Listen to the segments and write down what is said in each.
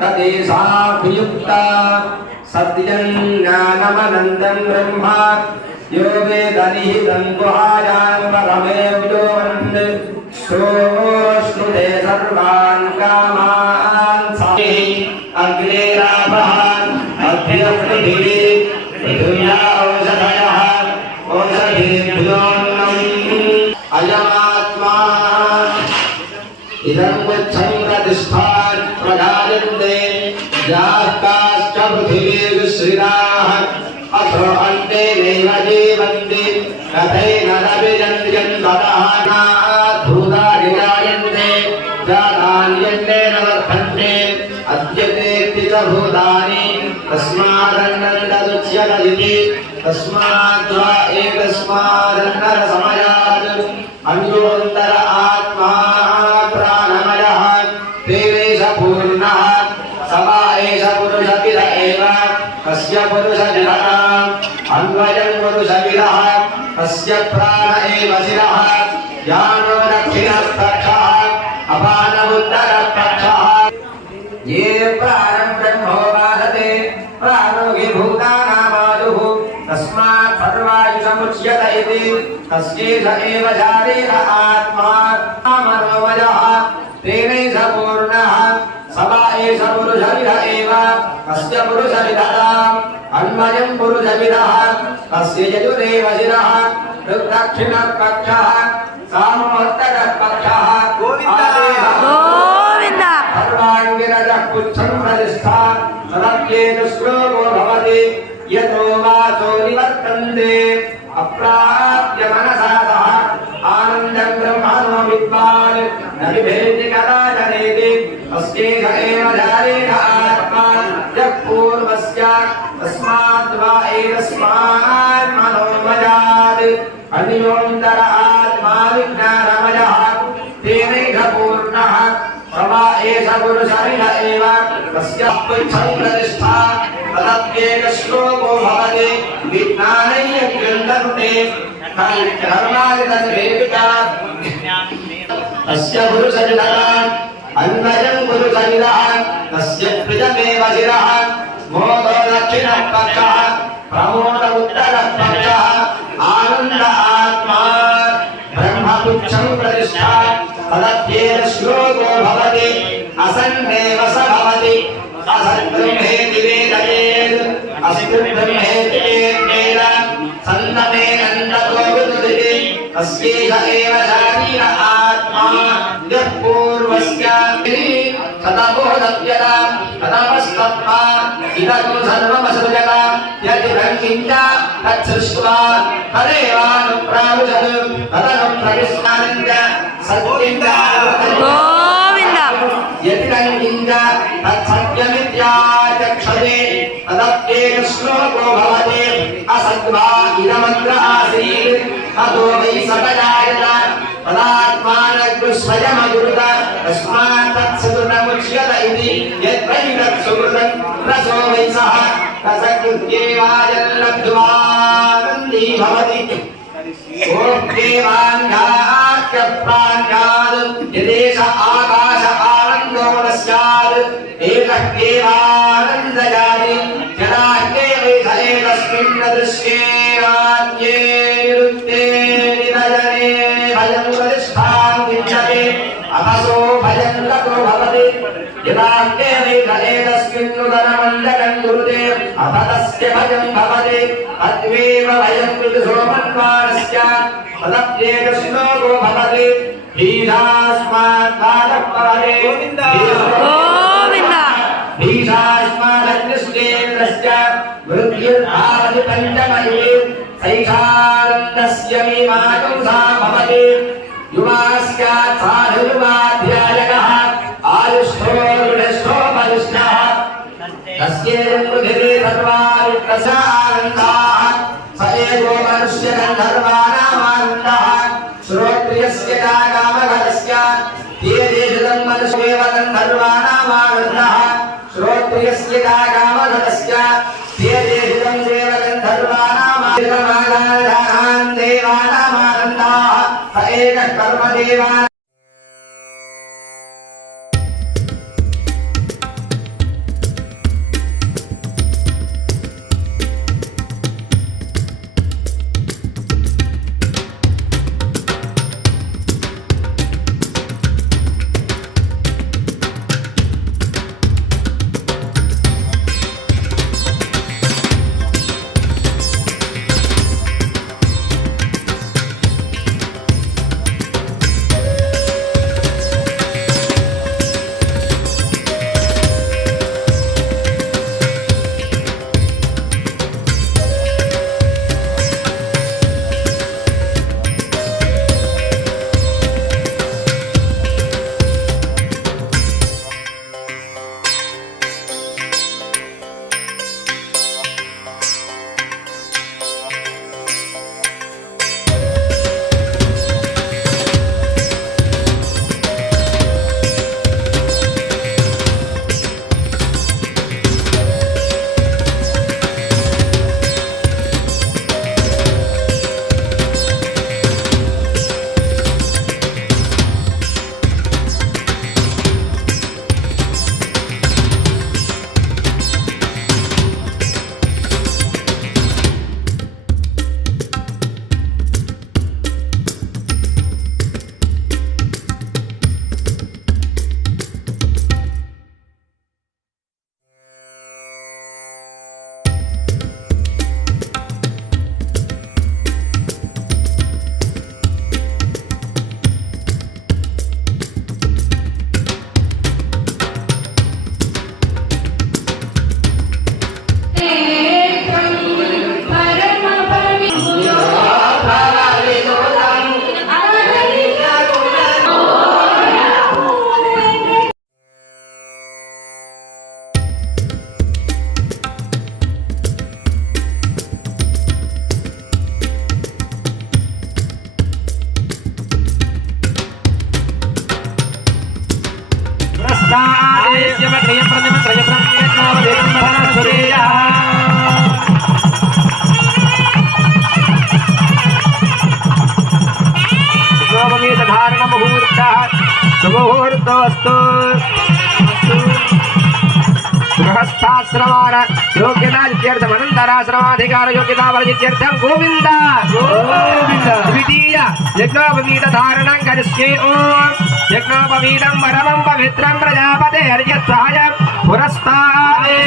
तदेशाभियुक्ता सत्यं ज्ञानमनन्दं ब्रह्म यो वेदनिहितं गुहायां परमेव्योऽवन् सोऽश्नुते सर्वान् कामान् साहि अग्नेराभः अभ्यपृथिवी याः काश्च पृथिवीविश्रिताः अथो अन्ते नैव जीवन्ति रथेन न विजन्त्यन्ततः नाधूतानि जायन्ते जातान्यन्तेन वर्धन्ते अद्यतेऽपि च भूतानि तस्मादन्नन्ददुच्यत इति तस्माद्वा एकस्मादन्नरसमयात् अन्योन्तर कस्य प्राण एव शिरः यानो दक्षिणस्तक्षः अपानमुत्तरपक्षः ये प्राणं ब्रह्मोपासते प्राणो हि भूतानामायुः तस्मात् सर्वायुषमुच्यत इति, तस्यैष एव जातेन आत्मा मनोमयः तेनैष पूर्णः। సమా ఏష పురుషవిధ ఏవ కస్య పురుషవిధతాం అన్వయం పురుషవిధః కస్య యజురేవ శిరః రుద్రక్షిణ పక్షః సామవర్తక పక్షః గోవింద గోవింద సర్వాంగిరజ పుచ్చం ప్రతిష్ఠా సదప్యేన శ్లోకో భవతి యతో వాచో నివర్తంతే అప్రాప్య మనసా ఆనందం బ్రహ్మణో విద్వాన్ నవిభేద एष पुरुषरिण एव तस्य पुच्छं प्रतिष्ठा तदप्येक श्लोको भवति विज्ञानैः गृह्णन्ते कर्मादितसेविता तस्य पुरुषरिणः अन्वयं पुरुषरिणः तस्य प्रियमेव शिरः मोदो दक्षिणः प्रमोद उत्तरः आनन्द आत्मा। ब्रह्मपुच्छं प्रतिष्ठा, तदप्येन श्लोको भवति असन्मेव स भवति असन्ब्रह्मेति वेदयेत् अस्मिन्ब्रह्मेत्येत्येन सन्नमे नन्दतो विदुदिति तस्यैह एव शारीर आत्मा यः पूर्वस्य ततमो दप्यता ततमस्तत्मा इदं सर्वमसृजत यदिदं किञ्च तत्सृष्ट्वा तदेवानुप्रावृजत् तदनुप्रविष्टानञ्च सत्यं यदिदं किञ्च तत्सत्यमित्याचक्षते तदप्येक श्लोको भवति असद्वा इदमत्र आसीत् ततो वै सकजायत तदात्मानग् स्वयमकुरुत तस्मात् तत्सुकृतमुच्यत इति यद्वै तत्सुकृतं रसो वै सः रसकृत्येवायल्लब्ध्वानन्दी भवति ओप्येवाङ्गाख्यप्राण्यात् यदेश आकाश एकः केवानन्दजाति जनाह्येवैष एकस्मिन् न दृश्येनान्ये निरुक्ते निरजने भयं प्रतिष्ठां विद्यते अहसो भयं ततो भवति यदाह्येवैष एकस्मिन् नूतनमण्डलं कुरुते अथ तस्य भयं भवति तद्वेव भयं कृति सोमन्वारस्य तदप्येक श्लोको भवति हीरास्मात् कालः परे ऋतस्य मृत्युर्आदिपञ्चमये सैषानन्दस्य मे महाकंसा भवति युवा स्यात् साधुर्वाध्यायकः आयुष्ठो दृढस्थो वरिष्ठः तस्येदं पृथिवे सर्वाणि प्रसानन्दाः स एवो मनुष्यगन्धर्वाणामानन्दः श्रोत्रियस्य कामगतस्य ते देशदं मनुष्येव गन्धर्वाणामानन्दः श्रोत्रियस्य कामग 言え。ధారణ ముహూర్త గృహస్థాశ్రమాన యోగ్యతార్థం అనంతరాశ్రమాధికార యోగ్యతా వరజిత్యర్థం గోవింద. ద్వితీయ యజ్ఞోపవీత ధారణం కరిష్యే ఓం. యజ్ఞోపవీతం పరమం పవిత్రం ప్రజాపతే హరియత్సాయ పురస్తాదే.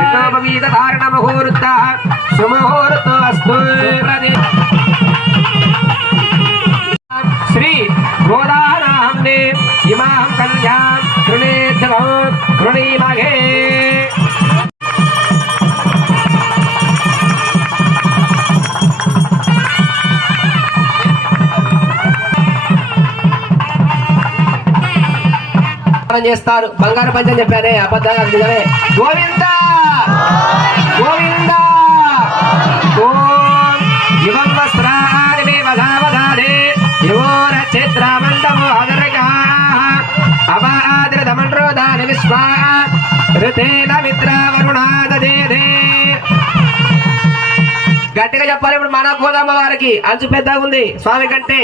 యజ్ఞోపవీత ధారణ ముహూర్త సుముహూర్తోస్తు శ్రీ గోదానాందే చేస్తారు బంగారు పంచం చెప్పానే అబద్ధాలు నిజమే గోవింద గోవింద అవాద్రదమన్రోదాని విశ్వా ఋతేన గట్టిగా చెప్పాలి ఇప్పుడు మన గోదామ వారికి అంచు పెద్ద ఉంది స్వామి కంటే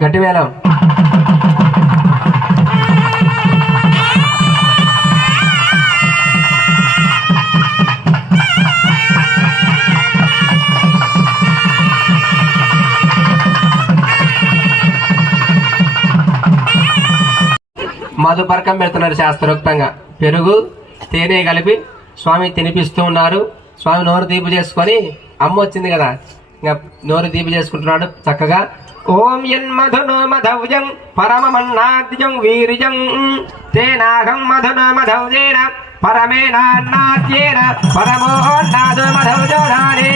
గట్టి వేలం మధుపర్కం పెడుతున్నారు శాస్త్రోక్తంగా. పెరుగు తేనె కలిపి స్వామి తినిపిస్తూ ఉన్నారు. స్వామి నోరు దీపు చేసుకొని అమ్మ వచ్చింది కదా. ఇంకా నోరు దీపు చేసుకుంటున్నాడు చక్కగా. ఓం యన్మధును మధౌజం పరమమన్నాద్యం వీర్యం. తేనాహం మధును మధౌజేన పరమేనాన్నాద్యేన పరమోన్నాదు మధౌజోధారే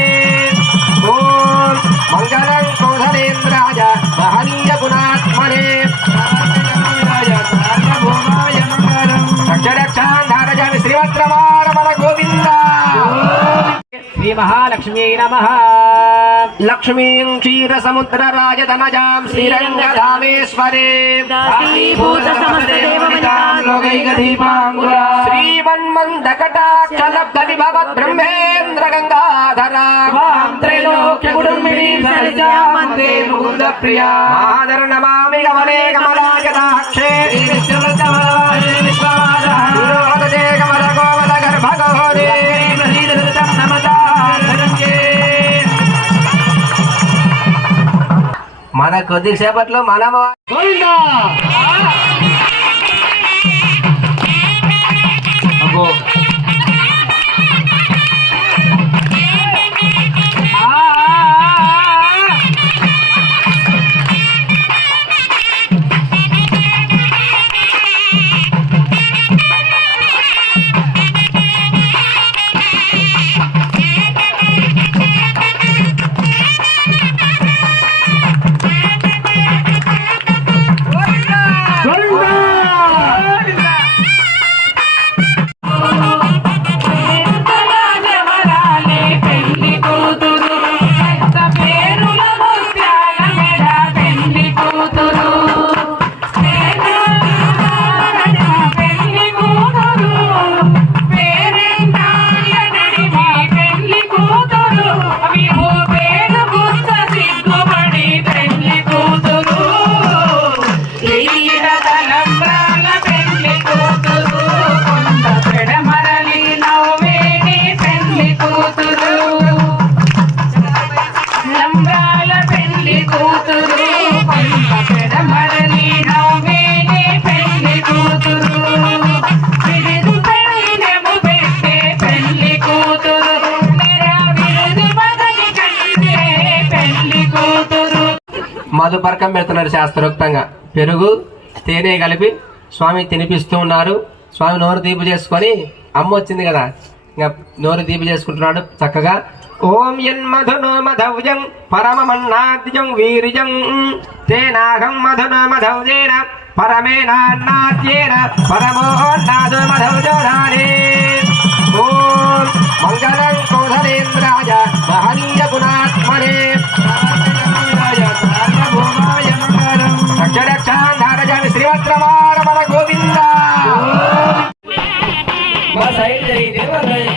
ఓం మంగళం కౌసలేంద్రాయ మహనీయ గుణా రక్షరక్షాంధారజామి శ్రీవత్రమారమణ గోవింద శ్రీ మహాలక్ష్మీ నమ లక్ష్మీం క్షీర సముద్ర రాజధనజాం శ్రీరంగధామేశ్వరే. శ్రీమన్మందకటాక్షలబ్ధ విభవ బ్రహ్మేంద్ర గంగాధరా త్రైలోక్య ముకుంద ప్రియా మాదర నమామి గమనే కమలాయదాక్షే విశ్వమాదే మన కొద్దిసేపట్లో మనము మధుపర్కం శాస్త్రోక్తంగా పెరుగు తేనె కలిపి స్వామి తినిపిస్తూ ఉన్నారు. స్వామి నోరు దీపు చేసుకొని అమ్మ వచ్చింది కదా. ఇంకా నోరు దీపు చేసుకుంటున్నాడు చక్కగా. ఓం యన్మధును మధవ్యం పరమమన్నాద్యం వీర్యం. తేనాహం మధును మధవ్యేన పరమేనాన్నాద్యేన పరమోన్నాదు మధౌజోధారే ఓం మంగళం కౌసలేంద్రాయ మహనీయ గుణాత్ శ్రీవత్రమారమణ గోవింద. మా సైడ్ జరిగితే మా సైడ్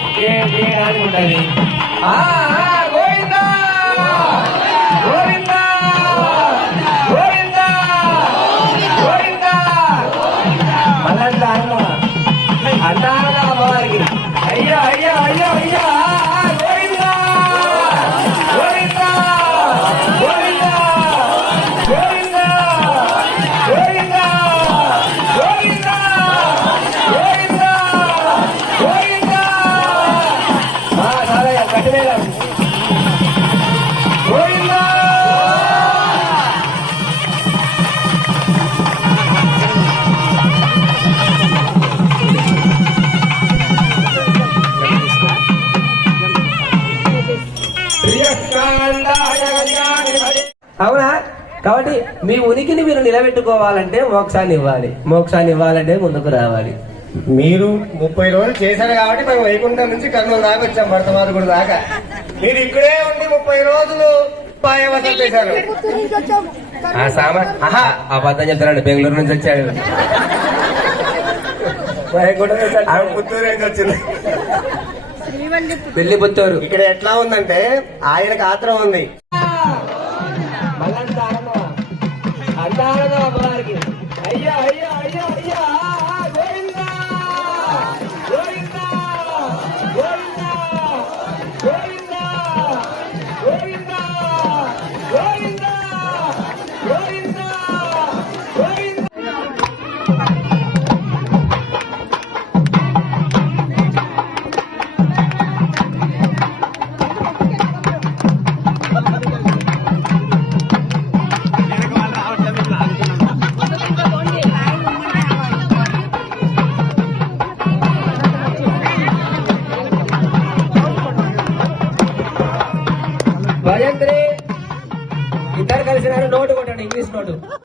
కాబట్టి మీ ఉనికిని మీరు నిలబెట్టుకోవాలంటే మోక్షాన్ని ఇవ్వాలి. మోక్షాన్ని ఇవ్వాలంటే ముందుకు రావాలి. మీరు ముప్పై రోజులు చేశారు కాబట్టి మేము వైకుంఠం నుంచి కర్నూలు దాకా వచ్చాం భరతమాతకుడు దాకా. మీరు ఇక్కడే ఉండి ముప్పై రోజులు పాయవసం చేశారు. ఆ ఆహా అబద్ధం చెప్తాడు బెంగళూరు నుంచి వచ్చాడు. పుత్తూరు నుంచి వచ్చింది. పెళ్ళి పుత్తూరు. ఇక్కడ ఎట్లా ఉందంటే ఆయనకు ఆత్రం ఉంది. errado.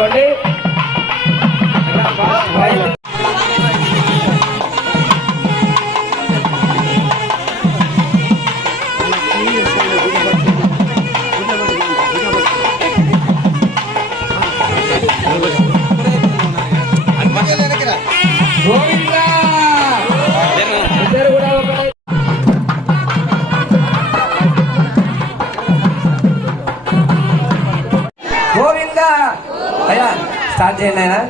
கொண்டு கோவிந்தா. అయ్యా స్టార్ట్ చేయండి అయినా